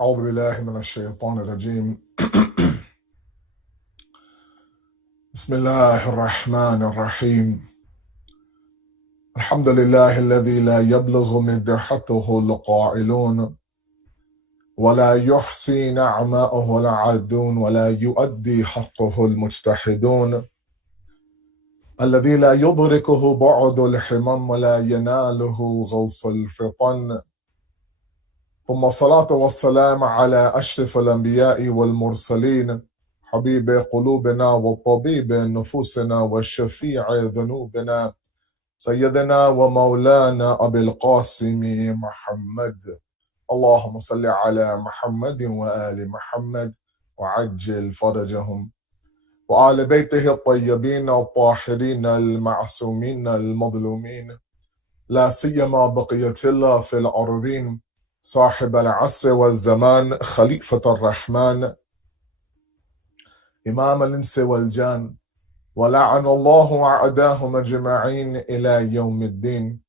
أعوذ بالله من الشيطان الرجيم بسم الله الرحمن الرحيم الحمد لله الذي لا يبلغ مدحته القائلون ولا يحصي نعماءه العادون ولا يؤدي حقه المجتحدون الذي لا يدركه بعد الحمم ولا يناله غوص الفطن ثم الصلاة والسلام على أشرف الأنبياء والمرسلين حبيب قلوبنا وطبيب نفوسنا وشفيع ذنوبنا سيدنا ومولانا أبي القاسم محمد اللهم صل على محمد وآل محمد وعجل فرجهم وآل بيته الطيبين الطاهرين المعصومين المظلومين لا سيما بقية الله في الأرضين صاحب العصر والزمان خليفة الرحمن إمام الإنس والجان ولعن الله أعداهم أجمعين إلى يوم الدين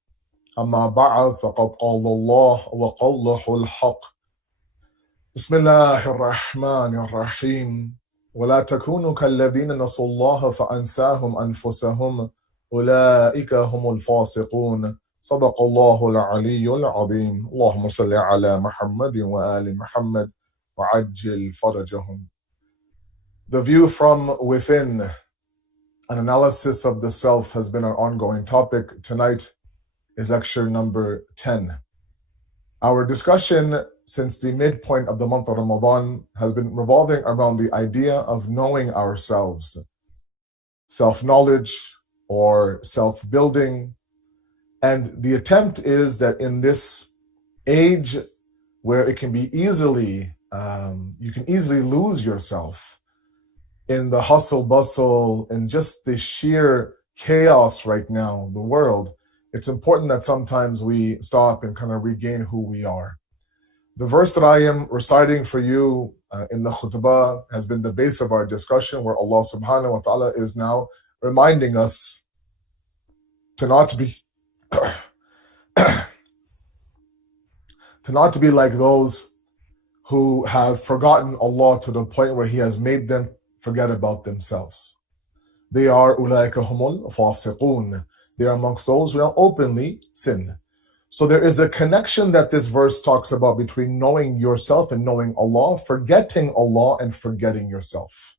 أما بعد فقد قال الله وقوله الحق بسم الله الرحمن الرحيم ولا تكونوا كالذين نسوا الله فأنساهم أنفسهم أولئك هم الفاسقون صدق الله العلي العظيم اللهم صل على محمد وآل محمد وعجل فرجهم. The view from within, an analysis of the self, has been our ongoing topic. Tonight is lecture number 10. Our discussion since the midpoint of the month of Ramadan has been revolving around the idea of knowing ourselves, self-knowledge or self-building. And the attempt is that in this age where it can be easily, you can easily lose yourself in the hustle bustle and just the sheer chaos right now, the world, it's important that sometimes we stop and kind of regain who we are. The verse that I am reciting for you in the khutbah has been the base of our discussion, where Allah subhanahu wa ta'ala is now reminding us to not be to not to be like those who have forgotten Allah to the point where He has made them forget about themselves. They are ulaika humul fasiqun. They are amongst those who openly sin. So there is a connection that this verse talks about between knowing yourself and knowing Allah, forgetting Allah and forgetting yourself.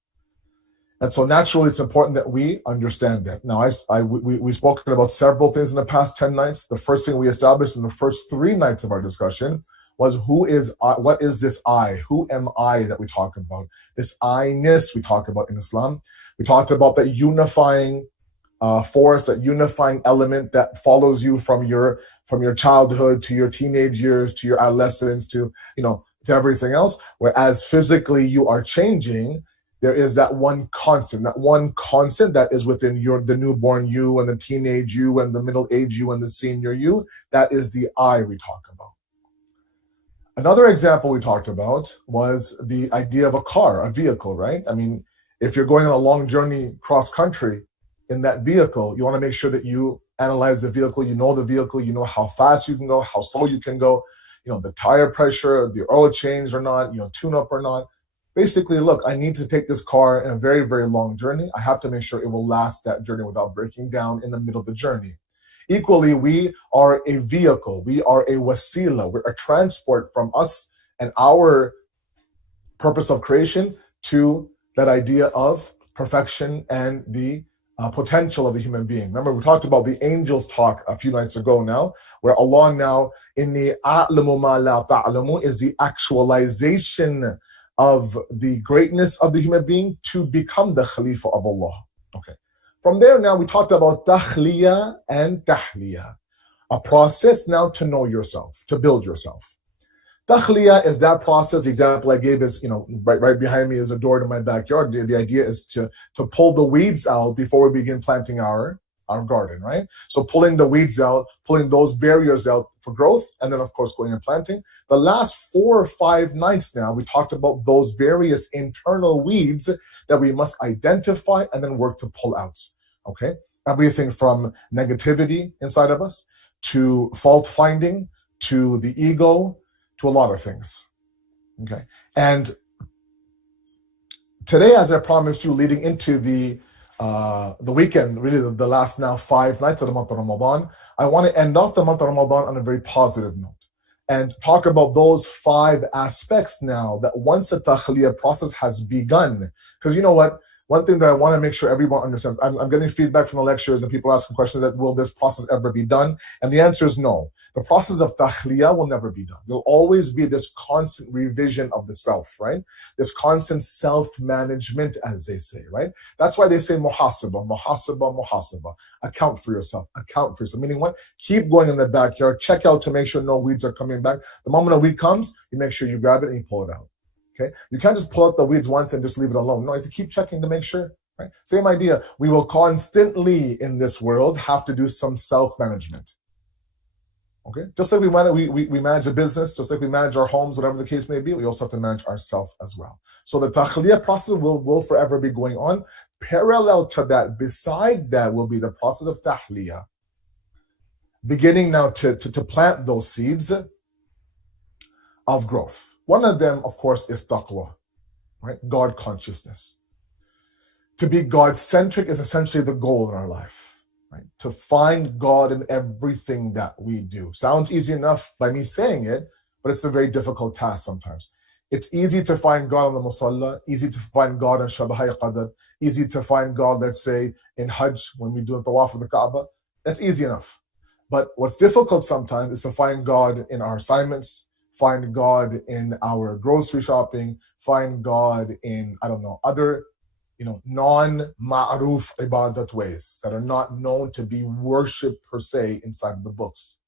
And so naturally, it's important that we understand that. Now, we've spoken about several things in the past 10 nights. The first thing we established in the first 3 nights of our discussion was what is this I? Who am I that we talk about? This I-ness we talk about in Islam. We talked about that unifying force, that unifying element that follows you from your childhood to your teenage years to your adolescence to everything else. Whereas physically you are changing, there is that one constant that is within the newborn you and the teenage you and the middle age you and the senior you. That is the I we talk about. Another example we talked about was the idea of a car, a vehicle, right? I mean, if you're going on a long journey cross country in that vehicle, you want to make sure that you analyze the vehicle, you know how fast you can go, how slow you can go, the tire pressure, the oil change or not, tune up or not. Basically, look, I need to take this car in a very, very long journey. I have to make sure it will last that journey without breaking down in the middle of the journey. Equally, we are a vehicle. We are a wasila. We're a transport from us and our purpose of creation to that idea of perfection and the potential of the human being. Remember, we talked about the angels talk a few nights ago now, where Allah now, in the a'lamu ma la ta'lamu, is the actualization of the greatness of the human being to become the Khalifa of Allah. Okay. From there now we talked about takhliya and tahliya, a process now to know yourself, to build yourself. Takhliya is that process. The example I gave is, right behind me is a door to my backyard. The idea is to pull the weeds out before we begin planting our garden, right? So pulling the weeds out, pulling those barriers out for growth, and then of course going and planting. The last 4 or 5 nights now, we talked about those various internal weeds that we must identify and then work to pull out, okay? Everything from negativity inside of us, to fault finding, to the ego, to a lot of things. Okay. And today, as I promised you, leading into the weekend, really the last now 5 nights of the month of Ramadan, I want to end off the month of Ramadan on a very positive note and talk about those 5 aspects now that once the takhliyah process has begun. Because you know what? One thing that I want to make sure everyone understands, I'm getting feedback from the lecturers and people asking questions that will this process ever be done? And the answer is no. The process of takhliyah will never be done. There'll always be this constant revision of the self, right? This constant self-management, as they say, right? That's why they say muhasabah, muhasabah, muhasabah. Account for yourself, account for yourself. Meaning what? Keep going in the backyard, check out to make sure no weeds are coming back. The moment a weed comes, you make sure you grab it and you pull it out. Okay, you can't just pull out the weeds once and just leave it alone. No, you have to keep checking to make sure. Right? Same idea. We will constantly in this world have to do some self-management. Okay, just like we manage a business, just like we manage our homes, whatever the case may be, we also have to manage ourselves as well. So the takhliyah process will forever be going on. Parallel to that, beside that, will be the process of tahliyah, beginning now to plant those seeds of growth. One of them, of course, is taqwa, right? God consciousness. To be God-centric is essentially the goal in our life, right? To find God in everything that we do. Sounds easy enough by me saying it, but it's a very difficult task sometimes. It's easy to find God on the musalla, easy to find God in Shabaha Qadr, easy to find God, let's say, in Hajj, when we do the tawaf of the Kaaba. That's easy enough. But what's difficult sometimes is to find God in our assignments, find God in our grocery shopping, find God in, other, non-ma'ruf ibadat ways that are not known to be worship per se inside of the books.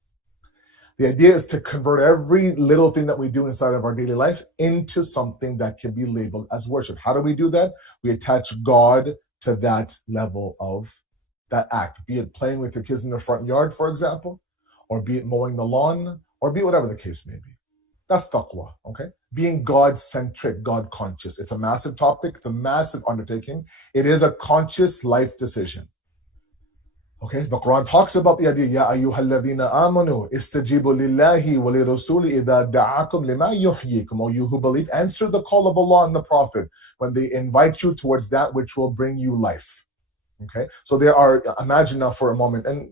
The idea is to convert every little thing that we do inside of our daily life into something that can be labeled as worship. How do we do that? We attach God to that level of that act, be it playing with your kids in the front yard, for example, or be it mowing the lawn, or be it whatever the case may be. That's taqwa, okay? Being God-centric, God-conscious. It's a massive topic. It's a massive undertaking. It is a conscious life decision. Okay, the Quran talks about the idea, Ya ayyuhalladhina amanu, istajibu lillahi wa lirasuli idha da'akum lima yuhyikum. O you who believe, answer the call of Allah and the Prophet when they invite you towards that which will bring you life. Okay, so there are, imagine now for a moment, and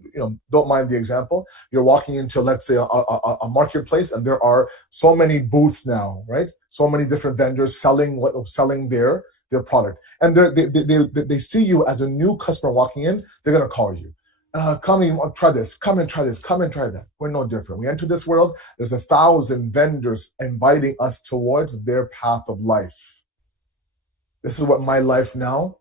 don't mind the example, you're walking into, let's say, a marketplace, and there are so many booths now, right? So many different vendors selling their product. And they see you as a new customer walking in, they're going to call you. Come in, try this, come and try this, come and try that. We're no different. We enter this world, there's 1,000 vendors inviting us towards their path of life. This is what my life now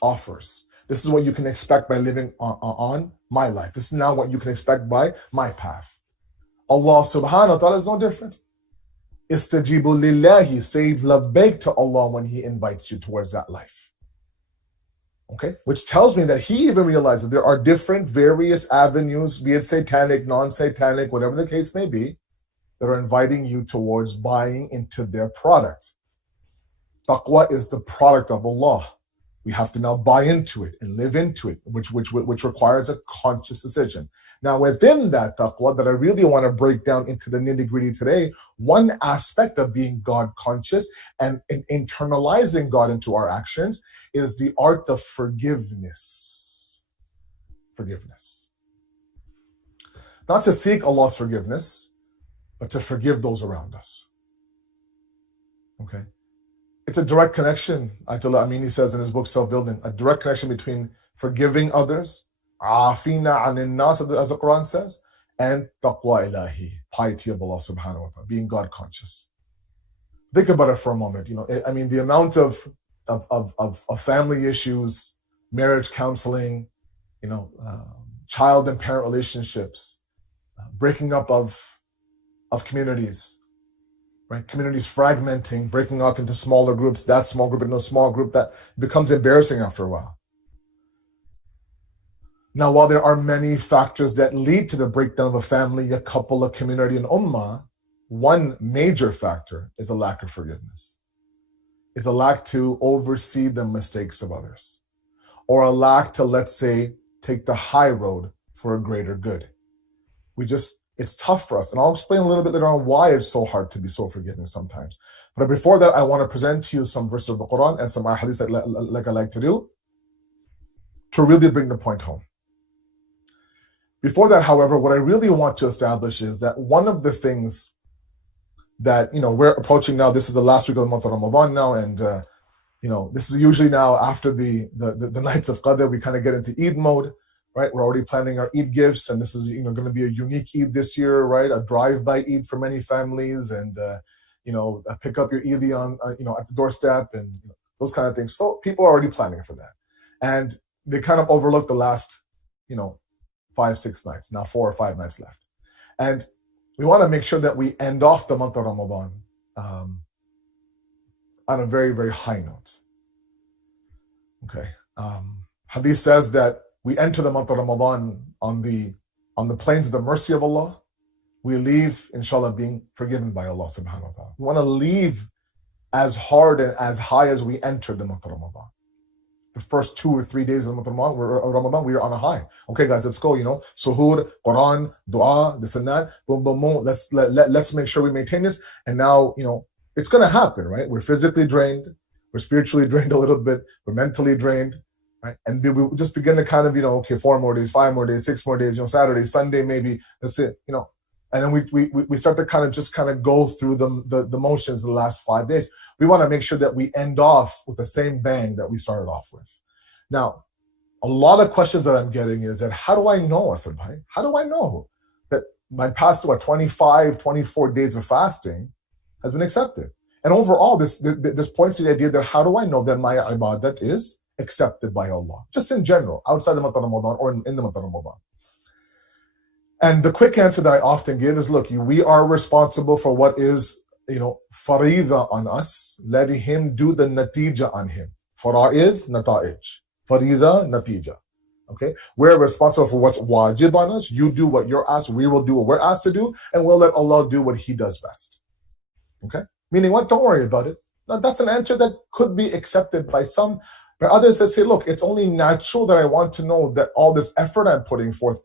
offers. This is what you can expect by living on my life. This is now what you can expect by my path. Allah subhanahu wa ta'ala is no different. Istajibu lillahi, say labbaik to Allah when He invites you towards that life. Okay, which tells me that He even realized that there are different various avenues, be it satanic, non-satanic, whatever the case may be, that are inviting you towards buying into their product. Taqwa is the product of Allah. We have to now buy into it and live into it, which requires a conscious decision. Now, within that taqwa that I really want to break down into the nitty-gritty today, one aspect of being God conscious and internalizing God into our actions is the art of forgiveness. Forgiveness. Not to seek Allah's forgiveness, but to forgive those around us. Okay? It's a direct connection, Ayatollah Amini says in his book, Self-Building, a direct connection between forgiving others, afina anin nas, as the Quran says, and taqwa ilahi, piety of Allah subhanahu wa ta'ala, being God conscious. Think about it for a moment. The amount of family issues, marriage counseling, child and parent relationships, breaking up of communities, right? Communities fragmenting, breaking off into smaller groups, that small group into a small group, that becomes embarrassing after a while. Now, while there are many factors that lead to the breakdown of a family, a couple, a community, and ummah, one major factor is a lack of forgiveness. Is a lack to oversee the mistakes of others, or a lack to, let's say, take the high road for a greater good. We just it's tough for us. And I'll explain a little bit later on why it's so hard to be so forgiving sometimes. But before that, I want to present to you some verses of the Quran and some hadiths like I like to do to really bring the point home. Before that, however, what I really want to establish is that one of the things that, we're approaching now, this is the last week of the month of Ramadan now, and this is usually now after the nights of Qadr, we kind of get into Eid mode, right? We're already planning our Eid gifts, and this is going to be a unique Eid this year, right? A drive-by Eid for many families, and pick up your Eid on at the doorstep, and those kind of things. So people are already planning for that, and they kind of overlook the last 5-6 nights, now 4 or 5 nights left, and we want to make sure that we end off the month of Ramadan on a very, very high note. Okay. Hadith says that we enter the month of Ramadan on the plains of the mercy of Allah. We leave, inshallah, being forgiven by Allah subhanahu wa ta'ala. We want to leave as hard and as high as we enter the month of Ramadan. The first 2 or 3 days of the month of Ramadan, we are on a high. Okay, guys, let's go. Suhoor, Quran, dua, this and that. Boom, boom, boom. Let's make sure we maintain this. And now, it's going to happen, right? We're physically drained. We're spiritually drained a little bit. We're mentally drained, right? And we just begin to kind of, 4 more days, 5 more days, 6 more days, Saturday, Sunday, maybe. That's it, And then we start to kind of go through the motions the last 5 days. We want to make sure that we end off with the same bang that we started off with. Now, a lot of questions that I'm getting is that how do I know, Asad Bhai? How do I know that my past 25, 24 days of fasting has been accepted? And overall, this points to the idea that how do I know that my ibadat is accepted by Allah? Just in general, outside the month of Ramadan or in the month of Ramadan. And the quick answer that I often give is, look, we are responsible for what is, farida on us. Let him do the natija on him. Fara'id, nata'ij. Farida, natija. Okay? We're responsible for what's wajib on us. You do what you're asked. We will do what we're asked to do. And we'll let Allah do what he does best. Okay? Meaning what? Don't worry about it. Now, that's an answer that could be accepted by some. But others that say, look, it's only natural that I want to know that all this effort I'm putting forth,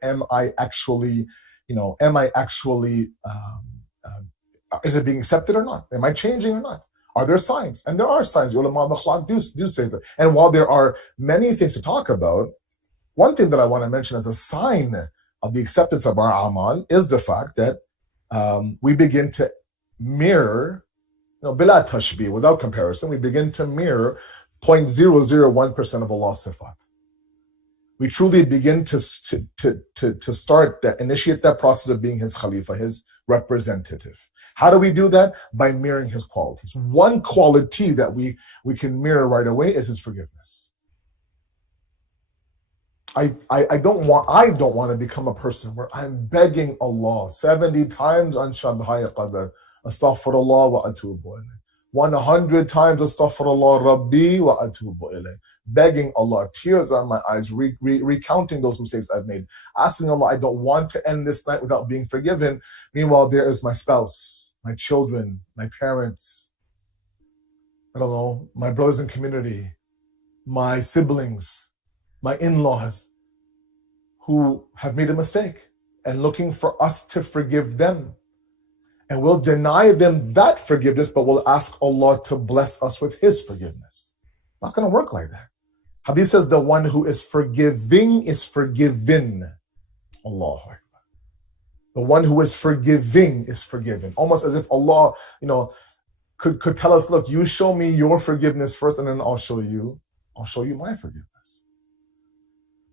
is it being accepted or not? Am I changing or not? Are there signs? And there are signs. Ulama al-Akhlaq do say that. And while there are many things to talk about, one thing that I want to mention as a sign of the acceptance of our amal is the fact that we begin to mirror, bila tashbih, without comparison, we begin to mirror 0.001% of Allah's sifat. We truly begin to start that, initiate that process of being his khalifa, his representative. How do we do that? By mirroring his qualities. One quality that we can mirror right away is his forgiveness. I don't want to become a person where I'm begging Allah 70 times on Shadhaya Qadr, astaghfirullah wa atubu ilayh. 100 times astaghfirullah rabbi wa atubu ilayh. Begging Allah, tears on my eyes, recounting those mistakes I've made, asking Allah, I don't want to end this night without being forgiven. Meanwhile, there is my spouse, my children, my parents, my brothers in community, my siblings, my in-laws who have made a mistake and looking for us to forgive them. And we'll deny them that forgiveness, but we'll ask Allah to bless us with his forgiveness. Not going to work like that. Hadith says the one who is forgiving is forgiven. Allahu Akbar. The one who is forgiving is forgiven. Almost as if Allah, could tell us, look, you show me your forgiveness first, and then I'll show you my forgiveness.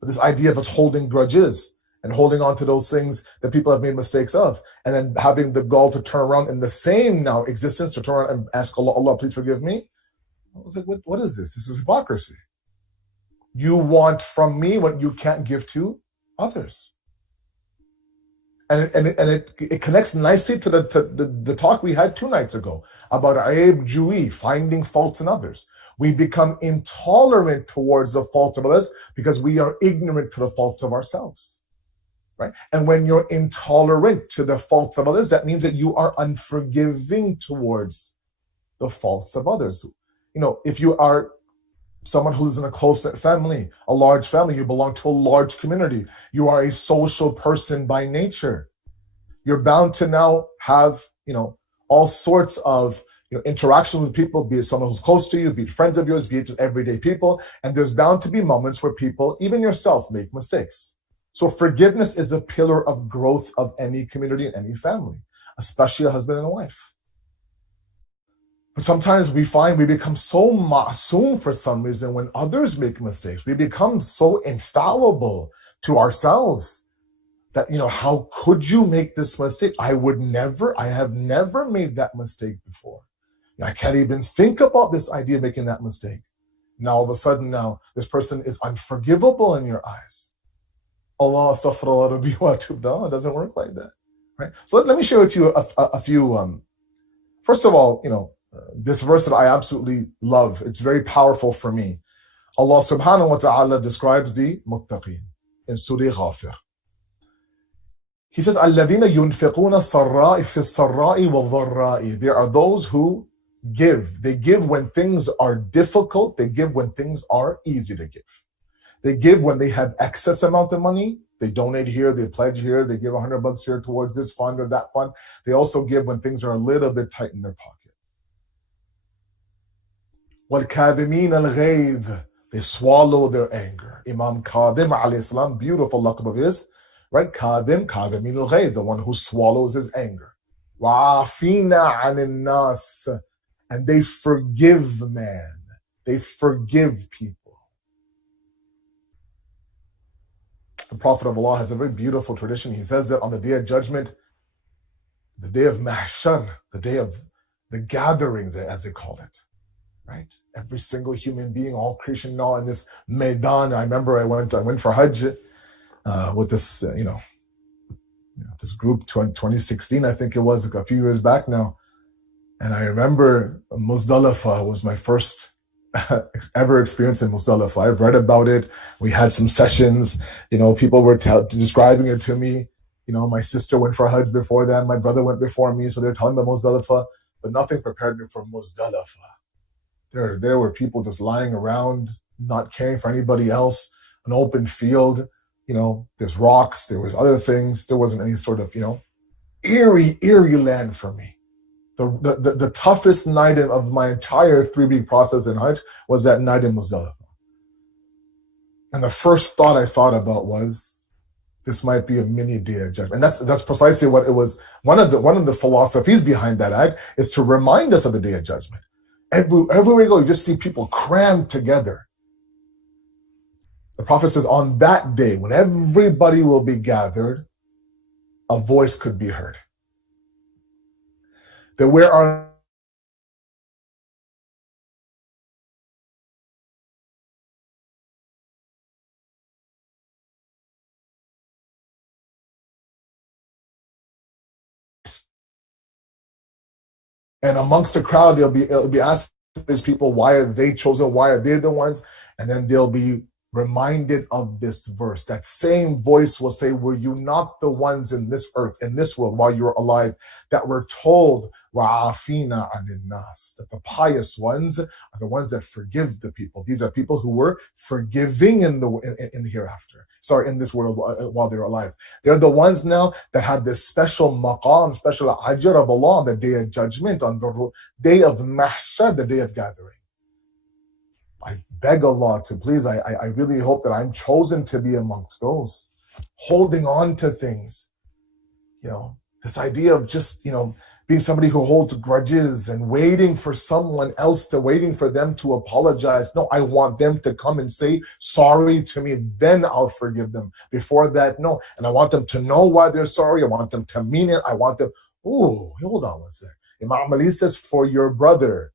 But this idea of us holding grudges and holding on to those things that people have made mistakes of, and then having the gall to turn around in the same now existence to turn around and ask Allah, Allah, please forgive me. I was like, what is this? This is hypocrisy. You want from me what you can't give to others. And it connects nicely to the talk we had 2 nights ago about aib jui, finding faults in others. We become intolerant towards the faults of others because we are ignorant to the faults of ourselves. Right? And when you're intolerant to the faults of others, that means that you are unforgiving towards the faults of others. If you are someone who lives in a close-knit family, a large family, you belong to a large community, you are a social person by nature, You're bound to now have, all sorts of interaction with people, be it someone who's close to you, be it friends of yours, be it just everyday people. And there's bound to be moments where people, even yourself, make mistakes. So forgiveness is a pillar of growth of any community and any family, especially a husband and a wife. But sometimes we find we become so ma'soom for some reason when others make mistakes. We become so infallible to ourselves that, how could you make this mistake? I have never made that mistake before. I can't even think about this idea of making that mistake. Now, all of a sudden, this person is unforgivable in your eyes. Allah, astaghfirullah, rabbi wa atub. No, it doesn't work like that. Right? So let me share with you a few, first of all, this verse that I absolutely love. It's very powerful for me. Allah subhanahu wa ta'ala describes the muttaqeen in Surah Ghafir. He says, الَّذِينَ يُنْفِقُونَ السَّرَّاءِ فِي السَّرَّاءِ وَالضَّرَّاءِ. There are those who give. They give when things are difficult. They give when things are easy to give. They give when they have excess amount of money. They donate here, they pledge here, they give $100 here towards this fund or that fund. They also give when things are a little bit tight in their pocket. وَالْكَاذِمِينَ الْغَيْظِ. They swallow their anger. Imam Qadim alayhi salam, beautiful laqab of his, right? Qadim al-ghayb, the one who swallows his anger. وَعَافِينَ عَنِ النَّاسِ. And they forgive man. They forgive people. The Prophet of Allah has a very beautiful tradition. He says that on the Day of Judgment, the Day of Mahshar, the Day of the gathering, as they call it, right? Every single human being, all creation now in this Maidan. I remember I went for Hajj with this, this group, 2016, I think it was, a few years back now. And I remember Muzdalifah was my first ever experience in Muzdalifah. I've read about it. We had some sessions. People were describing it to me. My sister went for Hajj before that. My brother went before me. So they're telling me about Muzdalifah, but nothing prepared me for Muzdalifah. There were people just lying around, not caring for anybody else, an open field. There's rocks. There was other things. There wasn't any sort of, eerie land for me. The toughest night of my entire 3-week process in Hajj was that night in Muzdalifah. And the first thought I thought about was, this might be a mini Day of Judgment. And that's precisely what it was. One of the philosophies behind that act is to remind us of the Day of Judgment. Everywhere we go, you just see people crammed together. The Prophet says, on that day, when everybody will be gathered, a voice could be heard. That where are and amongst the crowd, it'll be asked these people, why are they chosen? Why are they the ones? And then they'll be reminded of this verse. That same voice will say, were you not the ones in this earth, in this world, while you were alive, that were told, وَعَافِينَ عَنِ النَّاسِ, that the pious ones are the ones that forgive the people. These are people who were forgiving in the hereafter. Sorry, in this world while they're alive. They're the ones now that had this special maqam, special ajr of Allah on the Day of Judgment, on the Day of Mahshar, the Day of Gathering. I beg Allah to please, I really hope that I'm chosen to be amongst those holding on to things. This idea of just, being somebody who holds grudges and waiting for waiting for them to apologize. No, I want them to come and say sorry to me, then I'll forgive them. Before that, no. And I want them to know why they're sorry. I want them to mean it. I want them, hold on one second. Imam Ali says, for your brother.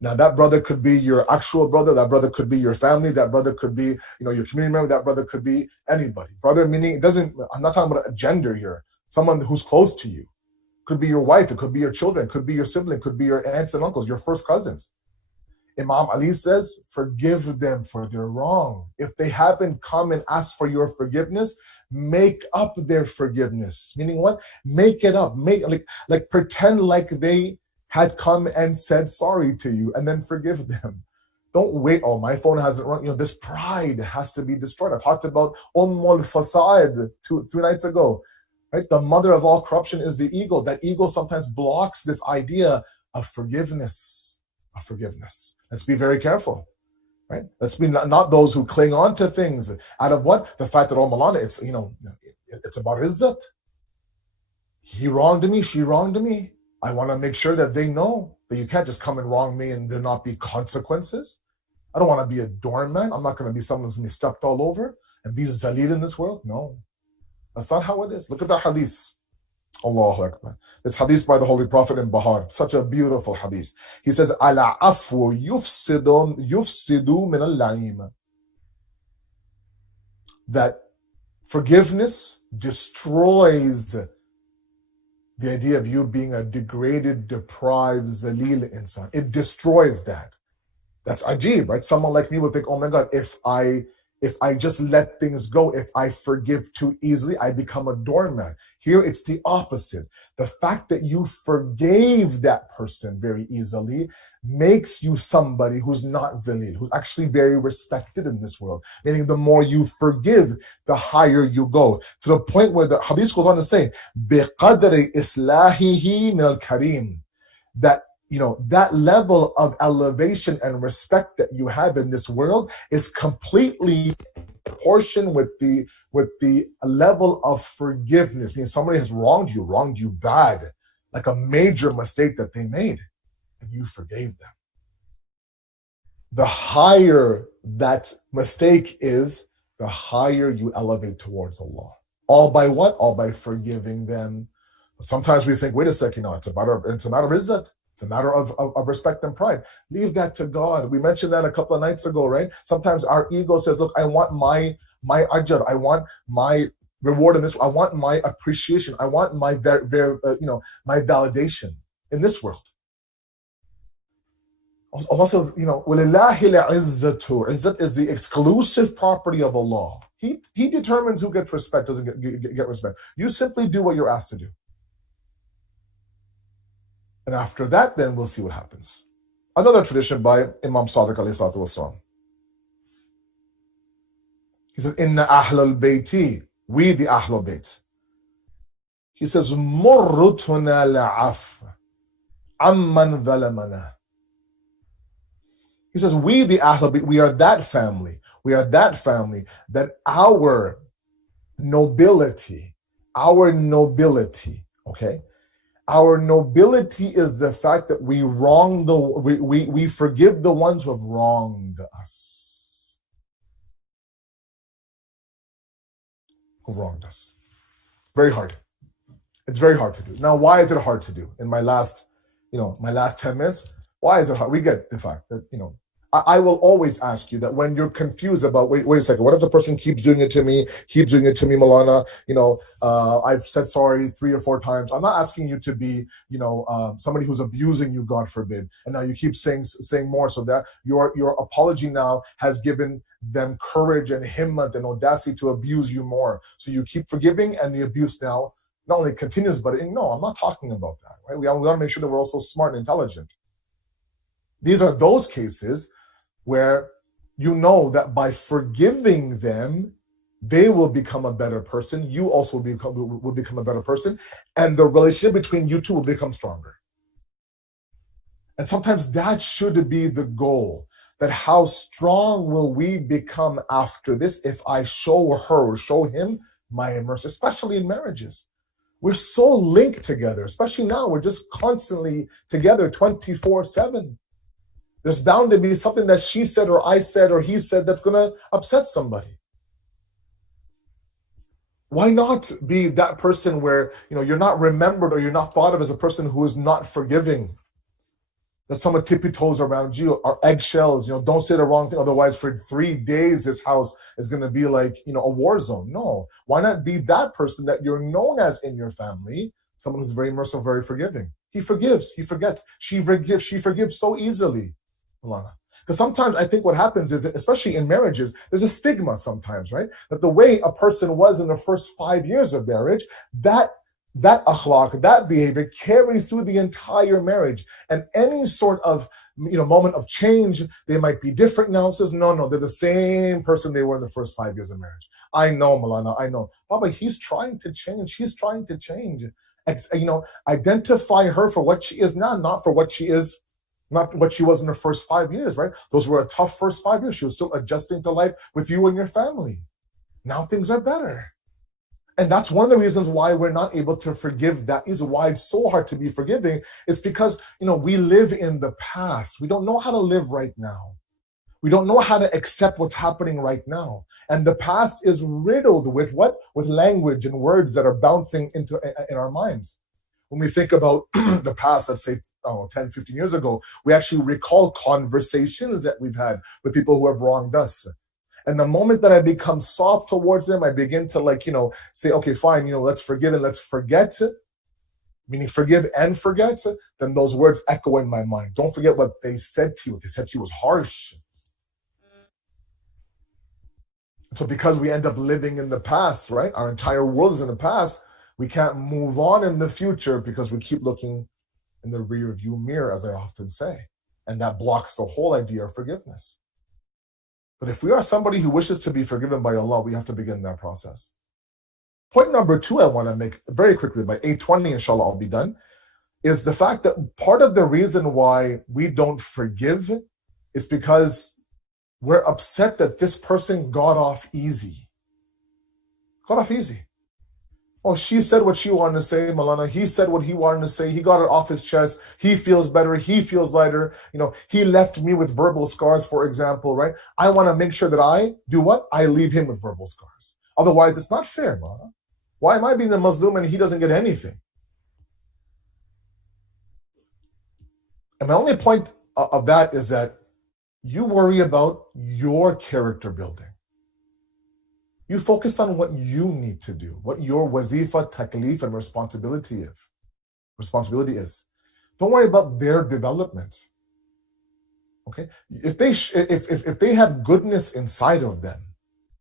Now, that brother could be your actual brother. That brother could be your family. That brother could be, your community member. That brother could be anybody. Brother meaning, I'm not talking about a gender here. Someone who's close to you. Could be your wife. It could be your children. It could be your sibling. It could be your aunts and uncles, your first cousins. Imam Ali says, forgive them for their wrong. If they haven't come and asked for your forgiveness, make up their forgiveness. Meaning what? Make it up. Like pretend like they had come and said sorry to you, and then forgive them. Don't wait, my phone hasn't run. This pride has to be destroyed. I talked about Ummul Fasad 3 nights ago, right? The mother of all corruption is the ego. That ego sometimes blocks this idea of forgiveness, Let's be very careful, right? Let's be not those who cling on to things out of what? The fact that, oh, Malana, it's about izzat. He wronged me, she wronged me. I want to make sure that they know that you can't just come and wrong me and there not be consequences. I don't want to be a doormat. I'm not going to be someone who's going to be stepped all over and be zalil in this world. No, that's not how it is. Look at the hadith. Allahu Akbar. This hadith by the Holy Prophet in Bahar. Such a beautiful hadith. He says, Ala afu yufsidu min al-la'im. That forgiveness destroys the idea of you being a degraded, deprived, zalil insan. It destroys that. That's ajib, right? Someone like me would think, oh my God, if I just let things go, if I forgive too easily, I become a doormat. Here it's the opposite. The fact that you forgave that person very easily makes you somebody who's not zalil, who's actually very respected in this world. Meaning the more you forgive, the higher you go. To the point where the hadith goes on to say, بِقَدْرِ إِصْلَاحِهِ مِنَ الْكَرِيمِ. That that level of elevation and respect that you have in this world is completely in proportion with the level of forgiveness. Meaning somebody has wronged you bad, like a major mistake that they made, and you forgave them. The higher that mistake is, the higher you elevate towards Allah. All by what? All by forgiving them. But sometimes we think, wait a second, it's a matter of izzat. It's a matter of respect and pride. Leave that to God. We mentioned that a couple of nights ago, right? Sometimes our ego says, look, I want my ajr. I want my reward in this. I want my appreciation. I want my my validation in this world. Allah says, وَلِلَّهِ الْعِزَّةُ. Izzat is the exclusive property of Allah. He determines who gets respect, doesn't get respect. You simply do what you're asked to do. And after that, then we'll see what happens. Another tradition by Imam Sadiq alayhi salatu wasalam. He says, Inna ahlal bayti, we the ahlul bayt. He says, Murrutuna la'af, amman dhalamana. He says, we the ahlul bayt, we are that family. We are that family that our nobility, okay? Our nobility is the fact that we forgive the ones who have wronged us. Who've wronged us. Very hard. It's very hard to do. Now, why is it hard to do? In my last 10 minutes, why is it hard? We get the fact that, I will always ask you that when you're confused about, wait a second, what if the person keeps doing it to me, Malana? I've said sorry 3 or 4 times. I'm not asking you to be, somebody who's abusing you, God forbid. And now you keep saying more, so that your apology now has given them courage and himmat and audacity to abuse you more. So you keep forgiving, and the abuse now not only continues, but no, I'm not talking about that, right? We want to make sure that we're also smart and intelligent. These are those cases where you know that by forgiving them, they will become a better person. You also will become a better person. And the relationship between you two will become stronger. And sometimes that should be the goal. That how strong will we become after this if I show her or show him my mercy, especially in marriages. We're so linked together, especially now. We're just constantly together 24/7. There's bound to be something that she said or I said or he said that's going to upset somebody. Why not be that person where you're not remembered or you're not thought of as a person who is not forgiving? That someone tippy-toes around you, or eggshells, don't say the wrong thing, otherwise for 3 days this house is going to be like, a war zone. No. Why not be that person that you're known as in your family, someone who's very merciful, very forgiving? He forgives, he forgets, she forgives so easily. Because sometimes I think what happens is, especially in marriages, there's a stigma sometimes, right? That the way a person was in the first 5 years of marriage, that that akhlaq, that behavior carries through the entire marriage. And any sort of moment of change, they might be different now. It says, no, they're the same person they were in the first 5 years of marriage. I know, Malana, I know. Baba, he's trying to change. She's trying to change. Identify her for what she is now, not for what she is, not what she was in the first 5 years, right? Those were a tough first 5 years. She was still adjusting to life with you and your family. Now things are better. And that's one of the reasons why we're not able to forgive. That is why it's so hard to be forgiving. It's because, we live in the past. We don't know how to live right now. We don't know how to accept what's happening right now. And the past is riddled with what? With language and words that are bouncing in our minds. When we think about the past, let's say 10, 15 years ago, we actually recall conversations that we've had with people who have wronged us. And the moment that I become soft towards them, I begin to say, okay, fine, let's forgive and let's forget, meaning forgive and forget, then those words echo in my mind. Don't forget what they said to you. What they said to you was harsh. So because we end up living in the past, right? Our entire world is in the past. We can't move on in the future because we keep looking in the rear view mirror, as I often say. And that blocks the whole idea of forgiveness. But if we are somebody who wishes to be forgiven by Allah, we have to begin that process. Point number 2 I want to make very quickly, by 8:20, inshallah, I'll be done, is the fact that part of the reason why we don't forgive is because we're upset that this person got off easy. Got off easy. Oh, she said what she wanted to say, Malana. He said what he wanted to say. He got it off his chest. He feels better. He feels lighter. He left me with verbal scars, for example, right? I want to make sure that I do what? I leave him with verbal scars. Otherwise, it's not fair, Malana. Why am I being the Muslim and he doesn't get anything? And my only point of that is that you worry about your character building. You focus on what you need to do, what your wazifa, taklif, and responsibility is. Don't worry about their development. Okay? If they have goodness inside of them,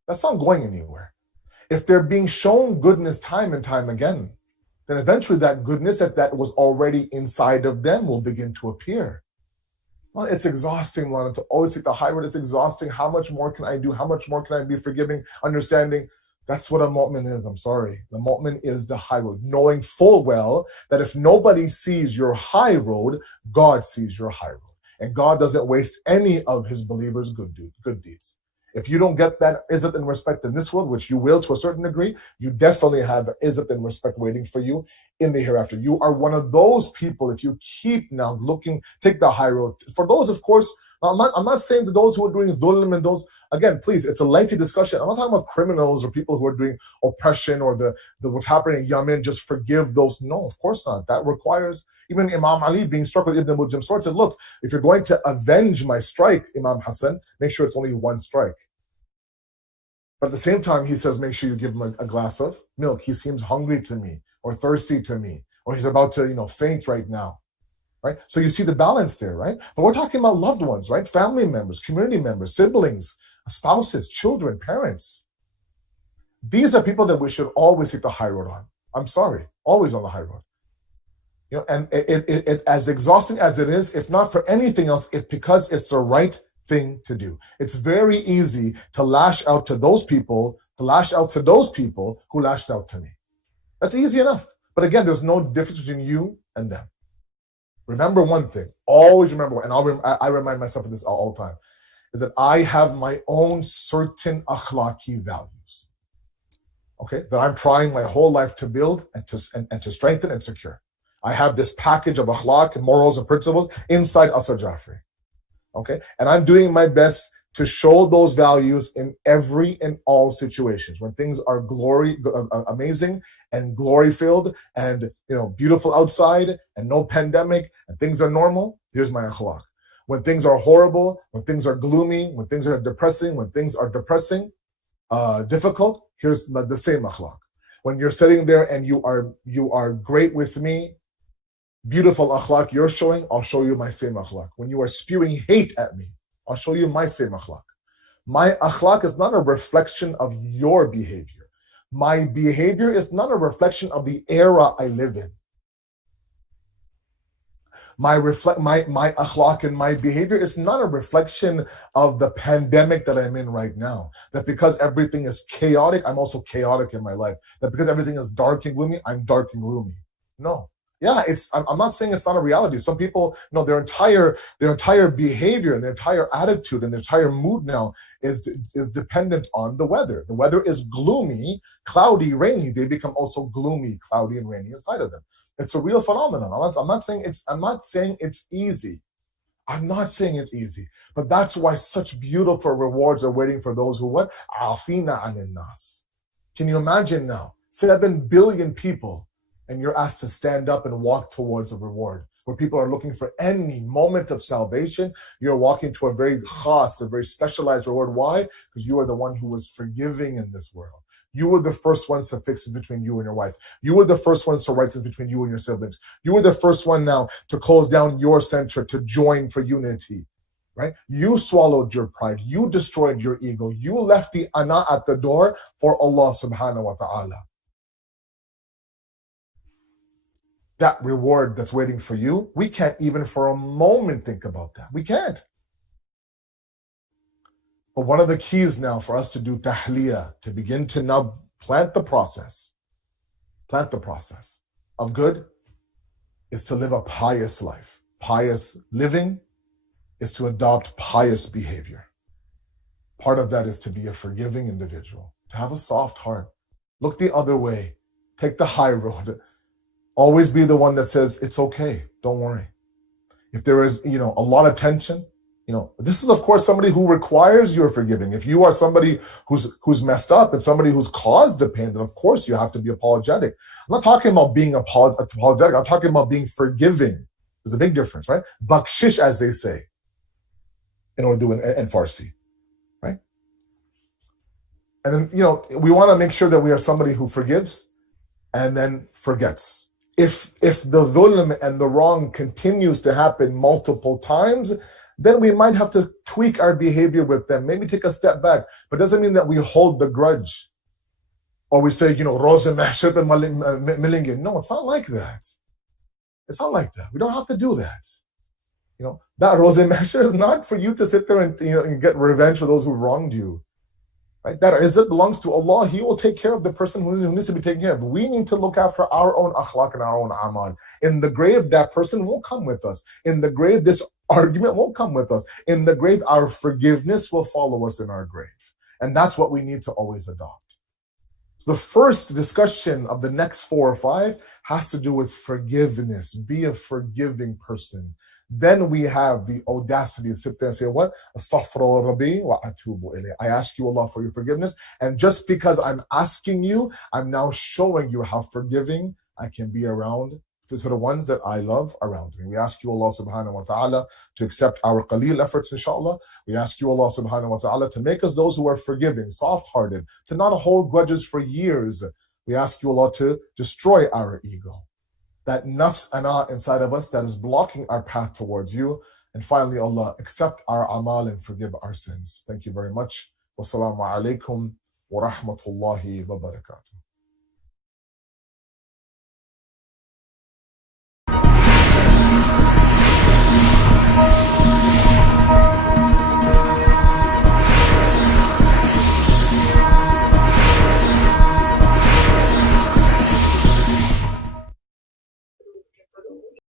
that's not going anywhere. If they're being shown goodness time and time again, then eventually that goodness that was already inside of them will begin to appear. Well, it's exhausting, Lana, to always take the high road. It's exhausting. How much more can I do? How much more can I be forgiving, understanding? That's what a mu'min is. I'm sorry. The mu'min is the high road, knowing full well that if nobody sees your high road, God sees your high road. And God doesn't waste any of his believers' good deeds. If you don't get that izzat and respect in this world, which you will to a certain degree, you definitely have izzat and respect waiting for you in the hereafter. You are one of those people, if you keep now looking, take the high road. For those, of course, I'm not saying that those who are doing dhulm and those, again, please, it's a lengthy discussion. I'm not talking about criminals or people who are doing oppression or the what's happening in Yemen, just forgive those. No, of course not. That requires, even Imam Ali being struck with Ibn Muljam's sword said, look, if you're going to avenge my strike, Imam Hassan, make sure it's only one strike. But at the same time, he says, make sure you give him a glass of milk. He seems hungry to me or thirsty to me, or he's about to, faint right now. Right? So you see the balance there, right? But we're talking about loved ones, right? Family members, community members, siblings, spouses, children, parents. These are people that we should always take the high road on. I'm sorry, always on the high road. And it as exhausting as it is, if not for anything else, it's because it's the right thing to do. It's very easy to lash out to those people, who lashed out to me. That's easy enough. But again, there's no difference between you and them. Remember one thing, always remember, and I remind myself of this all the time, is that I have my own certain akhlaqi values, okay, that I'm trying my whole life to build and to strengthen and secure. I have this package of akhlaq and morals and principles inside Asad Jafri, okay, and I'm doing my best to show those values in every and all situations. When things are amazing and glory-filled and beautiful outside and no pandemic and things are normal, here's my akhlaq. When things are horrible, when things are gloomy, when things are depressing, difficult, here's the same akhlaq. When you're sitting there and you are great with me, beautiful akhlaq you're showing, I'll show you my same akhlaq. When you are spewing hate at me, I'll show you my same akhlaq. My akhlaq is not a reflection of your behavior. My behavior is not a reflection of the era I live in. My akhlaq and my behavior is not a reflection of the pandemic that I'm in right now. That because everything is chaotic, I'm also chaotic in my life. That because everything is dark and gloomy, I'm dark and gloomy. No. Yeah, I'm not saying it's not a reality. Some people, their entire behavior and their entire attitude and their entire mood now is dependent on the weather. The weather is gloomy, cloudy, rainy. They become also gloomy, cloudy, and rainy inside of them. It's a real phenomenon. I'm not saying it's easy. I'm not saying it's easy. But that's why such beautiful rewards are waiting for those who what? Afina anin nas. Can you imagine now? 7 billion people, and you're asked to stand up and walk towards a reward where people are looking for any moment of salvation. You're walking to a very khas, a very specialized reward. Why? Because you are the one who was forgiving in this world. You were the first ones to fix it between you and your wife. You were the first ones to right it between you and your siblings. You were the first one now to close down your center, to join for unity, right? You swallowed your pride. You destroyed your ego. You left the ana at the door for Allah subhanahu wa ta'ala. That reward that's waiting for you, we can't even for a moment think about that. We can't. But one of the keys now for us to do tahliyah, to begin to now plant the process of good, is to live a pious life. Pious living is to adopt pious behavior. Part of that is to be a forgiving individual, to have a soft heart. Look the other way. Take the high road. Always be the one that says, it's okay, don't worry. If there is, a lot of tension, this is, of course, somebody who requires your forgiving. If you are somebody who's messed up and somebody who's caused the pain, then of course you have to be apologetic. I'm not talking about being apologetic. I'm talking about being forgiving. There's a big difference, right? Bakshish, as they say, in Urdu and Farsi, right? And then, we want to make sure that we are somebody who forgives and then forgets. If the dhulm and the wrong continues to happen multiple times, then we might have to tweak our behavior with them, maybe take a step back. But it doesn't mean that we hold the grudge. Or we say, Rose mahshab milingin. No, it's not like that. It's not like that. We don't have to do that. That Rose mahshab is not for you to sit there and get revenge for those who wronged you. Right? That izzat belongs to Allah. He will take care of the person who needs to be taken care of. We need to look after our own akhlaq and our own amal. In the grave, that person won't come with us. In the grave, this argument won't come with us. In the grave, our forgiveness will follow us in our grave. And that's what we need to always adopt. So the first discussion of the next 4 or 5 has to do with forgiveness. Be a forgiving person. Then we have the audacity to sit there and say, what? Astaghfirullah Rabbi wa atubu ilayh. I ask you, Allah, for your forgiveness. And just because I'm asking you, I'm now showing you how forgiving I can be around to the ones that I love around me. We ask you, Allah subhanahu wa ta'ala, to accept our qaleel efforts, inshallah. We ask you, Allah subhanahu wa ta'ala, to make us those who are forgiving, soft-hearted, to not hold grudges for years. We ask you, Allah, to destroy our ego, that nafs ana inside of us that is blocking our path towards you. And finally, Allah, accept our amal and forgive our sins. Thank you very much. Wassalamu alaikum wa rahmatullahi wa barakatuh.